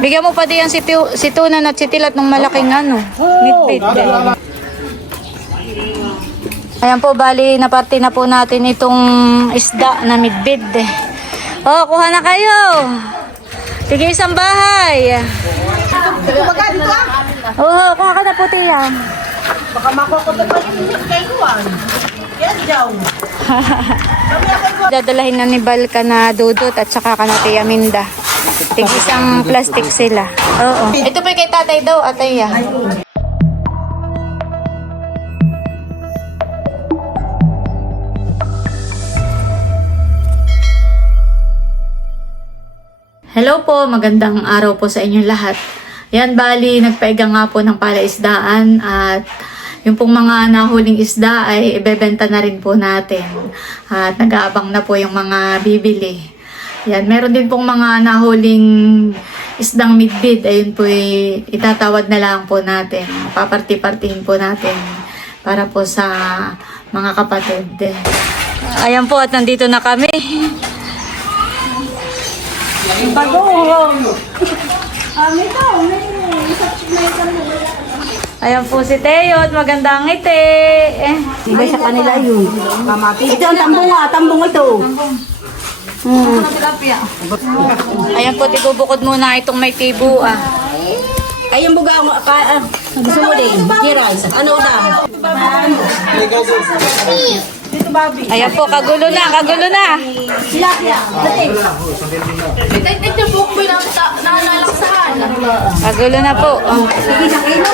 Bigyan mo pa diyan si Tunan at si Tilat ng malaking midbit. Ayan po, bali naparte na po natin itong isda na midbit. Oh, kuha na kayo. Sige, isang bahay. Oh, kuha ka na po, Tia. Baka makukuha pa yung kayuan. Yan daw. Dadalahin na ni Balka na dudot at saka ka na Tia Minda. Tig-isang plastic sila. Oo. Ito po kay tatay daw, atay. Hello po, magandang araw po sa inyong lahat. Yan, bali, nagpaiga nga po ng palaisdaan at yung pong mga nahuling isda ay ibebenta na rin po natin. At nag-aabang na po yung mga bibili. Yan, meron din pong mga nahuling isdang midbid. Ayun po, itatawad na lang po natin. Paparti-partihin po natin para po sa mga kapatid. Ayan po, at nandito na kami. Ayan po si Teo at magandang ngiti. Iba sa kanila yun. Ito ang tambong ito. Ayan po, tibubukod muna itong may tibu. Ay, yung buga, gusto mo din, G-Rice. Ano na? Dito, Bobby. Ayan po, kagulo na, kagulo na. Sila. Dati. Kagulo na po. Sige, sa kilo.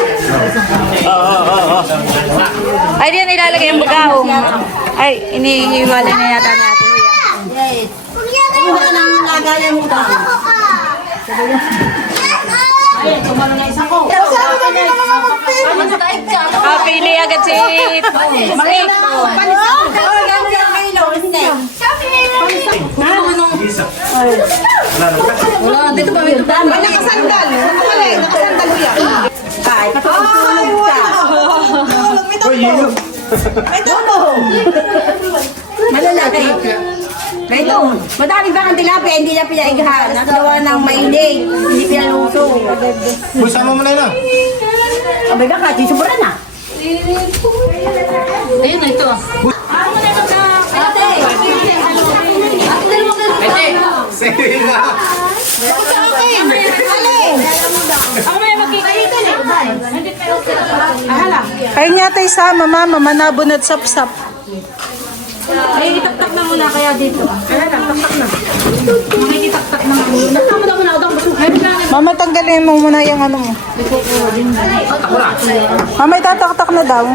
Ay, diyan ilalagay yung bugaong. Ay, inihiwalay na yata natin. Yes. Ano ka nang lagayan mo ka? Ay, tumalo na isa ko. Pili agad si Mike. Wala, dito ba may tama? Nakasandal. Nakasandal yan. Ay, katulog ka. May tulog. Malalaki. Ganito, madami ba ang tilapia, hindi na pinaigahan. Nagawa ng mainig, hindi pinaluto. Sama mo na yun. Abay ba ka, sisubura na. Ayun na ito. Ate! Sige na. Ako may magkikita eh. Ay niya tayo sama, mama, manabon at sapsap. Ay, itaktak na muna kaya dito. Ay, taktak na. Makikitaktak na muna. Nakama daw muna ako. Mama, tanggalin mo muna yung ano mo. Mama, itataktak na daw.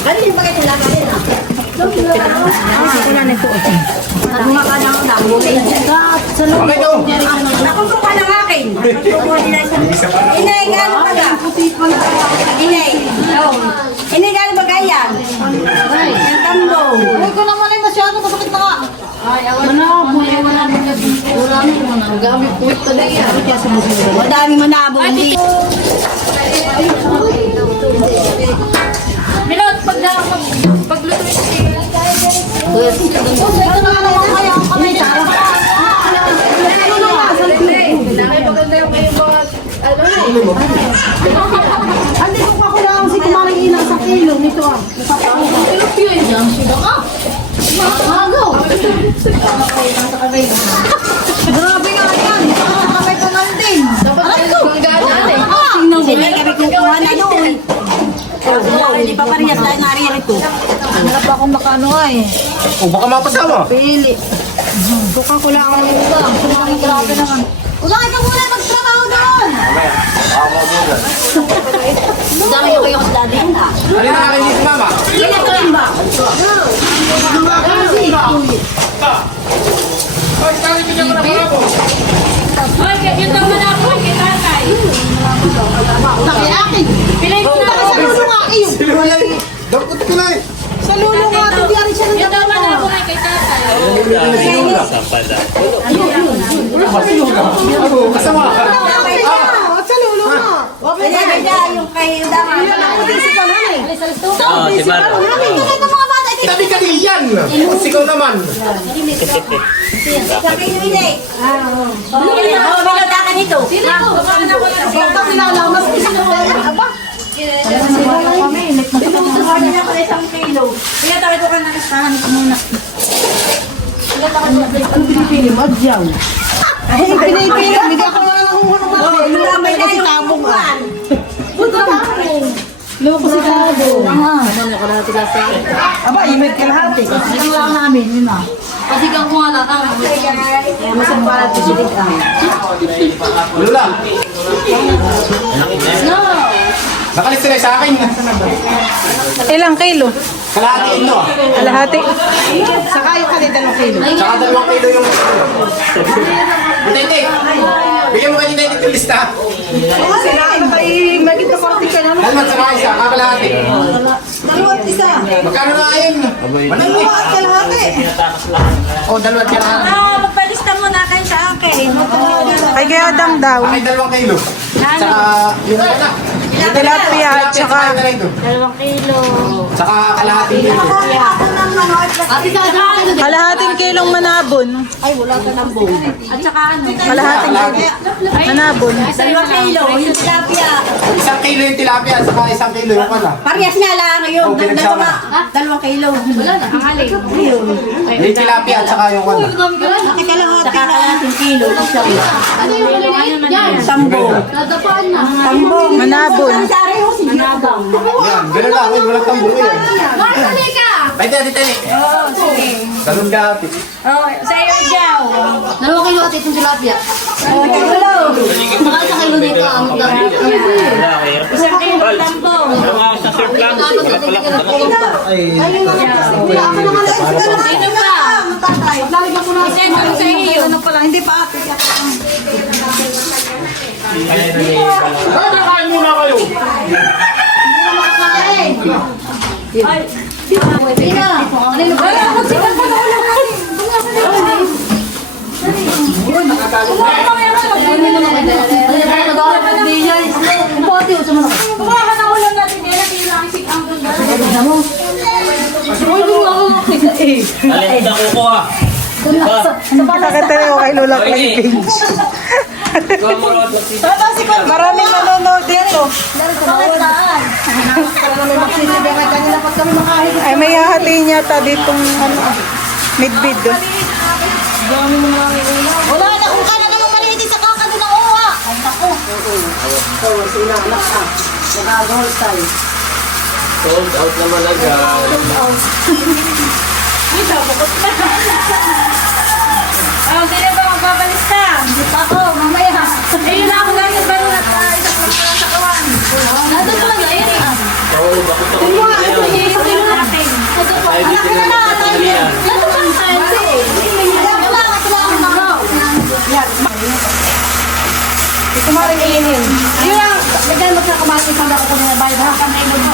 Ano yung bagay nila natin ah? Wala na ito. Bunga ka ng damo. Sa loob. Nakumpro ka ng akin. Inay, gaano ba ka? Inay. Inay, gaano ba kaya? Ang tambo. Huwag ko naman ay masyado, masakit na nga. Madami manabo. Hindi. Milot, pagluto ito siya. Ito na naman kaya ang kamay na. Andi ko pa ko lang si kumaring ilang sa kilo nito ah. Grabe nga yan. Kamay ko lang din. Sila kami kukuha na doon. Hindi pa parehas tayo naririto. Hanap akong makano nga eh. O baka mapasama. Pili. Buka ko lang ang ulang. Grabe naman. Ulang, ikaw muna magtrabaho doon. Dami yung kayo sa dati na. Alin na kayo dito, mama? Hindi na ito rin ba? Ay, kaya bigyan mo na pala po. Hoy, yun daw na ako kay tatay. Laki akin. Pilay ko na Laki sa lulo nga. Ayun. Sino yan? Dapat ko na eh. Sa lulo nga. Hindi rin siya Yun daw na nagdampo. ako kay tatay. Kasama. At sa lulo nga. Kaya yung kayo dapat. Puti si Kanan eh. Oo, si Baro. Ito mga bata. Tabi ka din yan! Sigaw naman! Biladakan ito. Aba, imit ka lahat eh. Ang lang namin, yun ah. Pasigang ko nga lang. Masang para ito silig ang. Lula! Nakalis sila sa akin. Ilang kilo? Kalahatiin no. Kalahati. Saka yung kanita ng kilo. Tsaka 2 kilo yung... Butete! Bigyan mo kanina yung lista. Sinain ba tayo magit na korte ka na? Dalmat sa mga isa, kakalahati. Dalawat isa. Magkano na ayun? Manali. Kalahati. O, dalawat ka na. Magpalista mo na kayo sa akin. Ay, kaya dang daw. Bakit 2 kilo? Tsaka yung anak. Tilapia at saka... 2 kilo. Tsaka kalahating kilo. Kalahating kilong manabon. Ay, wala ka ng buong. At saka ano? Kalahating manabon. 2 kilo. Yung tilapia. 1 kilo yung tilapia, tsaka 1 kilo yung pala. Parehas nga lang yun. Oh, pinagsama. 2 kilo. Wala na. Ang alin. Yung tilapia at saka yung pala. Saka kalahating kilo. Ano yung maliliit yan? Tambo. Nadapaan na. Tambo. Manabon. Sa areho, sige. Manabang. Yan, gano'n lang. Uy, walang tambong yan. Marasali ka! Pwede, Ate. Oo, sige. Ganun ka, Ate. Oh, sa'yo, Jow. 2 kilo at itong tilapia. Oh, kilo. Mahal sa kilo nito. Ang Isang kilo tambo. Sino pa? Lalagyan ko na. Sino sa iyo? Ano pala, hindi pa. Nakain muna kayo. Alin na kuko ah. Nakakita rin ko kay Lola Clipping. Maraming nanonood dito. Ay, may hahati niya ta ditong ano, midbid. Wala na kung kala ka ng maliit sa kakado ng uwa. Ay, naku. Nag-agahol tayo. Sold out naman agad. Oh, hindi na ba magbabalista? Hindi pa ako, mamaya. Ayun na ako ganyan ba nung sa kawan. Nandun pa lang yun. Oo, bakit ako hindi na yun? Tayo dito na magpapalian. Ito maring iinin. Yun lang. Bigyan mo sa kamatis na ako na bayad ha. Kamay mo po.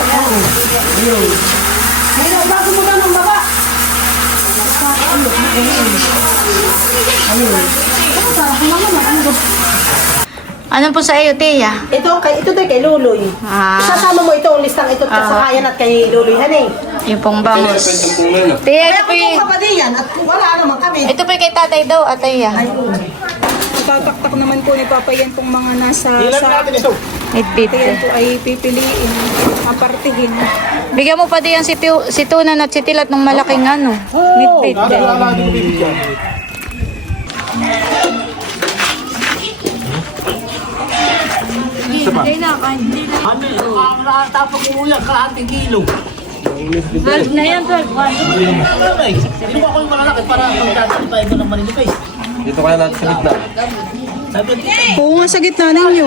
Ayun, bago mo na ng baba. Ano po sa iyo, Tia? Ito kay Luloy. Ah, Isasama mo itong listang ito sa kayan at kay Luloy Hanay. yung pong bangus. Tia, ito po yung... kapadiyan at wala naman kami. Ito po yung kay tatay daw, at Tia. Tataktak naman po ni Papa yan pong mga nasa Ilan sa natin ito? Midbit. yan po ay pipiliin, apartihin. Bigyan mo pa diyan si Tunan at si Tilat ng malaking ano. Midbit. Wala din bibigyan. Tapos umuya, kalahating kilo. 12 na yan, 12. Hindi ko ako yung malalaki para magtatapay ko ng maninipay. Dito kaya natin sa gitna. Oo nga sa gitna ninyo.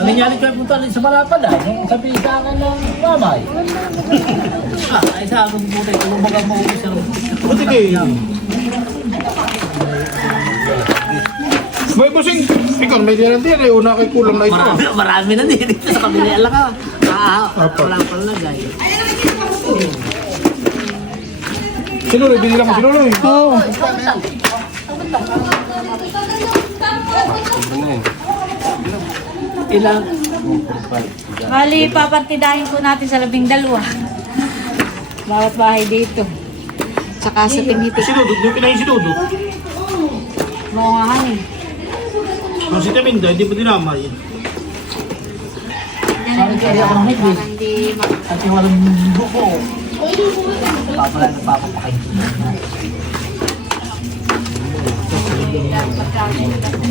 Nangyari ko yung punta rin sa Malapad ah. Sabi sa akin ng mamay. Ay sa akin punta ito. Kumbaga mo isang... Buti kayo. May busing. Ikaw, may diyan din. Una kay kulang na ito. Marami na din dito sa kabila. Alam ka. Wala pala lagay. Sinuloy, binila mo sinuloy. Oo. Ilang? Bali, papartidahin po natin sa 12. Bawat bahay dito. Tsaka sa tinitik. Sinudot, yung kinahin sinudot. Mga hangin. Kung si Taminda, hindi mo dinamay. Hindi At yung walang buko. Papala na papapakain.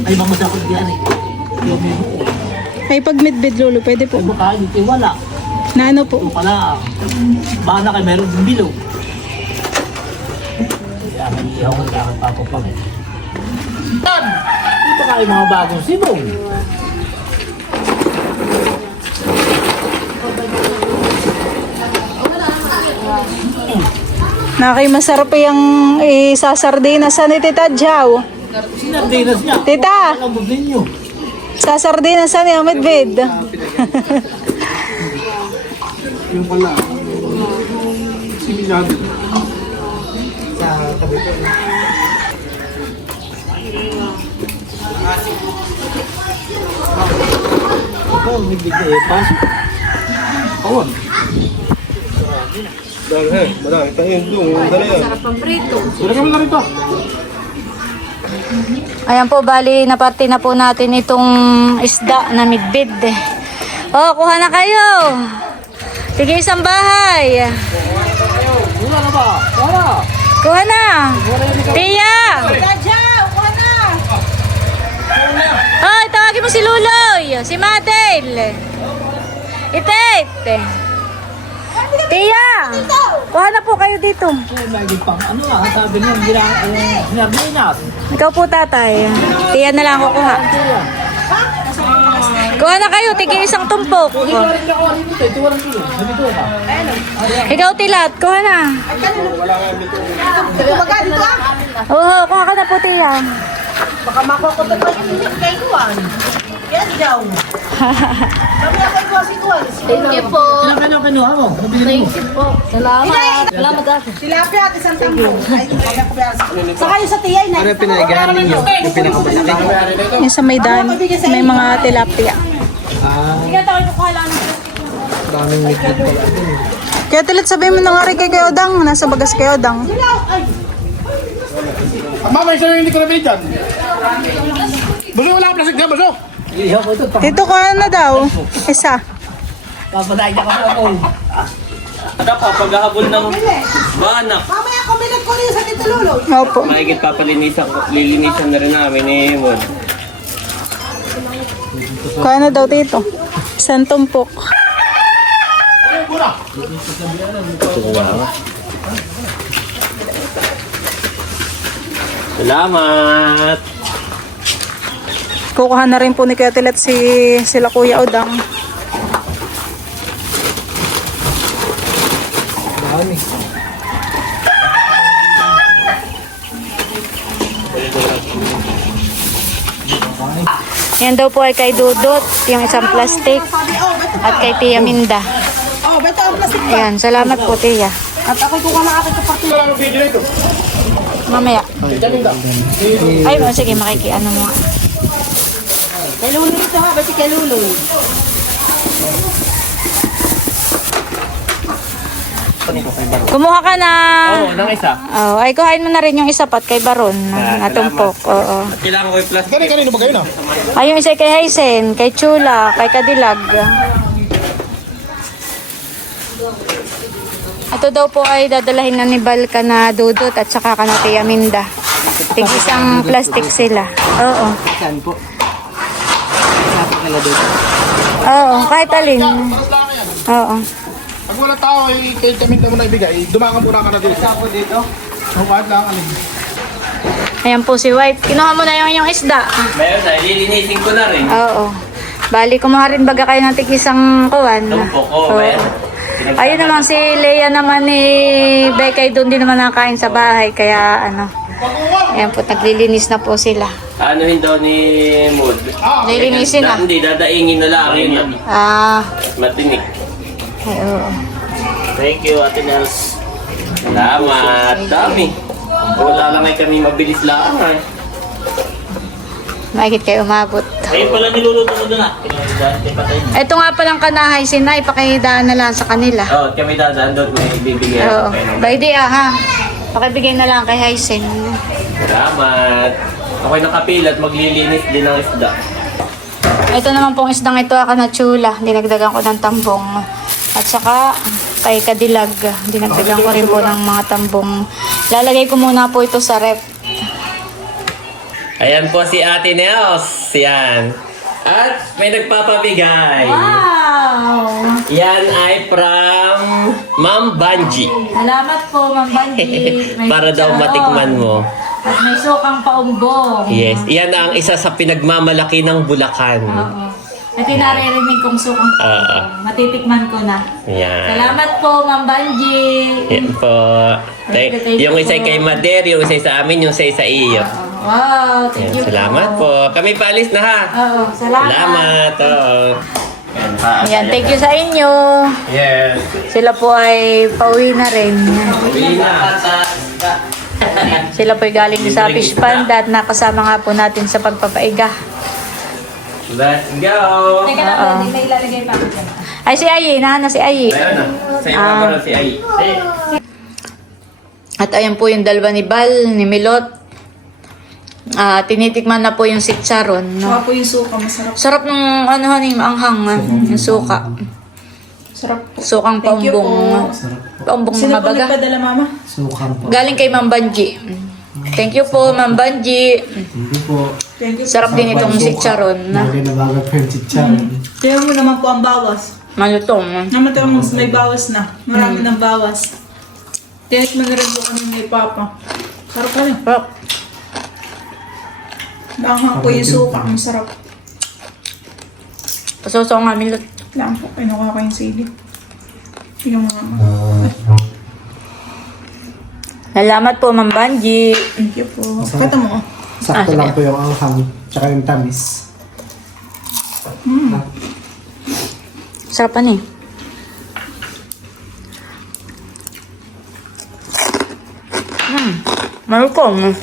Ay, mamasakot yan eh. Yung may buko. Ay, pag midbid lolo, pwede po. Ay, baka hindi wala. Na ano po? Ito pala. Baka na kayo meron ng bilog. Kaya hindi ako takot papapakain. Ito kayo mga bagong sibong. Nakay masarap yung sasardinas sa ni Tita Jow. Sinardinas niya. Tita! Alam mo ninyo. Sasardinas sa ni midbid. Yung pala. Similado. Sa tabi ko. Ito, may bigay eh. Pasok. Awan. Dahil, madami tayo doon. Dali yan. sarap ang prito. Dali kami na rito. Ayan po, bali, naparte na po natin itong isda na midbid. Oh, kuha na kayo. Sige, isang bahay. Wala na ba? Wala. Kuha na. Tia! Ay, tawagin mo si Luloy. Si Madel. Itet. Tia! Kuha na po kayo dito. Ay, may pang ano ah. Sabi niya, sinardinas. Ikaw po, tatay. Tia na lang kukuha. Kuha na kayo, tigi isang tumpok. Ito rin ako dito. Ito walang kilo. Sabi ko ba? Ikaw, Tilat, kuha na. Oo, kuha ka na po, Tia. Baka makukutot pa yung kay Juan. Yan daw. Kami ako ko si Juan. Thank you po. Ilang kayo kinuha mo? Nabili mo? Salamat. Salamat, ate. Tilapia at isang tambo. Saka yung sa tiyay na. Ano pinagahan ninyo? Yung pinakamalaki. Yung sa may dam, may mga tilapia. Sige, tawag ko kuha lang. Kaya tilit sabihin mo na nga rin kay Odang. Nasa bagas kay Odang. Mama, isa yung hindi ko nabili dyan. Buso, wala ka plastic na, buso. Iyaw ko ito. Dito ko na daw. Isa. Papadahin niya ka ako. Ada pa, paghahabol ng banak. Mamaya ko may nagkunin sa Tito Lolo. Opo. Mahigit lilinisan na rin namin ni Mon. Kuha na daw dito. Isang tumpok. Salamat! Kukuha na rin po ni Kuya Tilet sila Kuya Odang. Yan daw po ay kay Dudot, yung isang plastic. At kay Tia Minda. Oh, beto ang plastic. Ayan, salamat po, Tia. At ako kuha na aking kapatid. Wala nang video ito. Mamaya. Ay, sige, makikiano mo. Kay Lolo ito ha, bati kay Lolo. Kumuha ka na. Oo, nang isa. Oh, ay kuhain mo na rin yung isa pat kay Baron na tumpok. Oo. Kailangan ko yung plastic. Kanino ba kayo na? Ay, yung isa kay Haisen, kay Chula, kay Kadilag. Ito daw po ay dadalahin na ni Balka na Dudot at saka ka na Tia Minda. Tig isang plastic sila. Oo. Saan po? Oo, kahit alin. Oo. Pag wala tao, kay Taminda mo na ibigay, dumakan muna ka na dito. Ako dito? Huwag lang, alin. Ayan po si White. Kinuha mo na yung isda. Meron na, lilinisin ko na rin. Oo. Bali, kumuha rin baga kayo ng tig isang kuwan. Tumpok, oo, meron. Ayun naman si Leia naman ni Bekay doon din naman nakain sa bahay. Kaya ano, Ayan po, naglilinis na po sila. Anuhin daw ni Mood. Lilinisin na. Hindi, dadaingin na lang. Yun. Ah, Matinik. ay, oo. Thank you, Ate Nels. Salamat. Dami. Wala lang ay kami mabilis lang. Makikit kayo umabot. Ayun pala niluluto mo doon ah. Pinagdaan, patay. Ito nga palang kanahay, Sinay, pakihidaan na lang sa kanila. Oh, kami dadaan doon. May bibigyan. Oo. By the ha. Pakibigay na lang kay Hysen. Salamat. Ako'y nakapilat. Maglilinis din ng isda. Ito naman pong isdang ito, akanachula. Dinagdagan ko ng tambong. At saka kay Kadilag. Dinagdagan ko rin po ng mga tambong. Lalagay ko muna po ito sa rep. Ayan po si Ate Nels. Yan. At may nagpapabigay. Wow! Yan ay from Ma'am Banji. Salamat po, Ma'am Banji. May Para daw chicharon. matikman mo. At may sukang paumbong. Yes. Yan ang isa sa pinagmamalaki ng Bulacan. Oo. Ito yung naririnig kong sukang paumbong. Matitikman ko na. Yan. Salamat po, Ma'am Banji. Yan po. Yung isa kay Mader, yung isa sa amin, yung isa iyo. Wow, thank you Yan, salamat po. Kami paalis na ha. Oo, salamat. Salamat. Oo. Yan, paalis. Ayan, thank you sa inyo. Yes. Sila po ay pauwi na rin. Bili na. Sila po ay galing sa Fish Panda at nakasama nga po natin sa pagpapaiga. Let's go. Teka lang, hindi na ilalagay pa ako dyan. Ay, si Ayi, na si Ayi. Ayun na. Sa'yo pa pala si Ai. At ayan po yung dalawa ni Bal, ni Milot. Tinitikman na po yung sitsaron. Saka po yung suka, masarap. Sarap ng ano haning anghang, yung suka. Sarap po. Sukang Thank you paumbong. po. Paumbong Sino mga po baga. nagpadala, Mama? Galing kay Ma'am Banji. Thank you po, Ma'am Banji. Hindi po. Thank you. Sarap din itong sitsaron. Lagi na bago po yung chicharon. Tingnan mo naman po ang bawas. Malutong. Namatang mo may bawas na. Marami ng bawas. Tinikman na rin po kami ni Papa. Sarap pa rin. Sarap. Langhang po yung suka. Ang sarap. Pasoso nga, Milot. Lang po. Kinuha ko yung sili. Yung mama. Salamat po, Ma'am Banji. Thank you po. Kata mo. Sakto sige. lang po yung anghang. Tsaka yung tamis. Sarap pa ni. Malutong.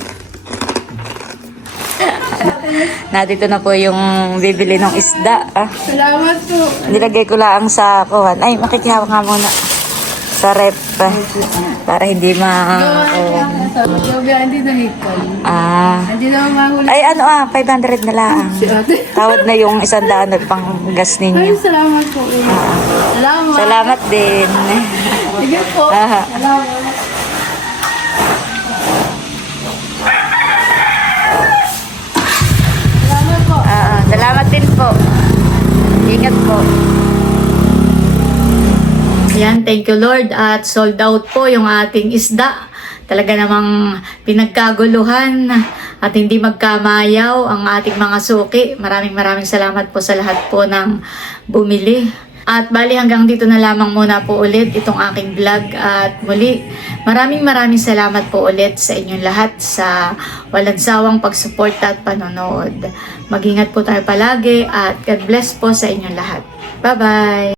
Nandito na po yung bibili ng isda. Salamat po. Nilagay ko lang sa kuwan. Ay, makikihawak nga muna. Sa rep. Para hindi Gawa hindi na hikal. Hindi na mahuli. Ay, 500 na lang. Si ate. Tawad na yung 100 at pang gas Ay, ninyo. salamat po. Salamat. Salamat din. Sige po. Ah. Salamat. Salamat po. Salamat din po. Ingat po. Yan, thank you Lord. At sold out po yung ating isda. Talaga namang pinagkaguluhan at hindi magkamayaw ang ating mga suki. Maraming salamat po sa lahat po ng bumili. At bali hanggang dito na lamang muna po ulit itong aking vlog. At muli, maraming salamat po ulit sa inyong lahat sa walang sawang pagsuporta at panonood. Mag-ingat po tayo palagi at God bless po sa inyong lahat. Bye-bye!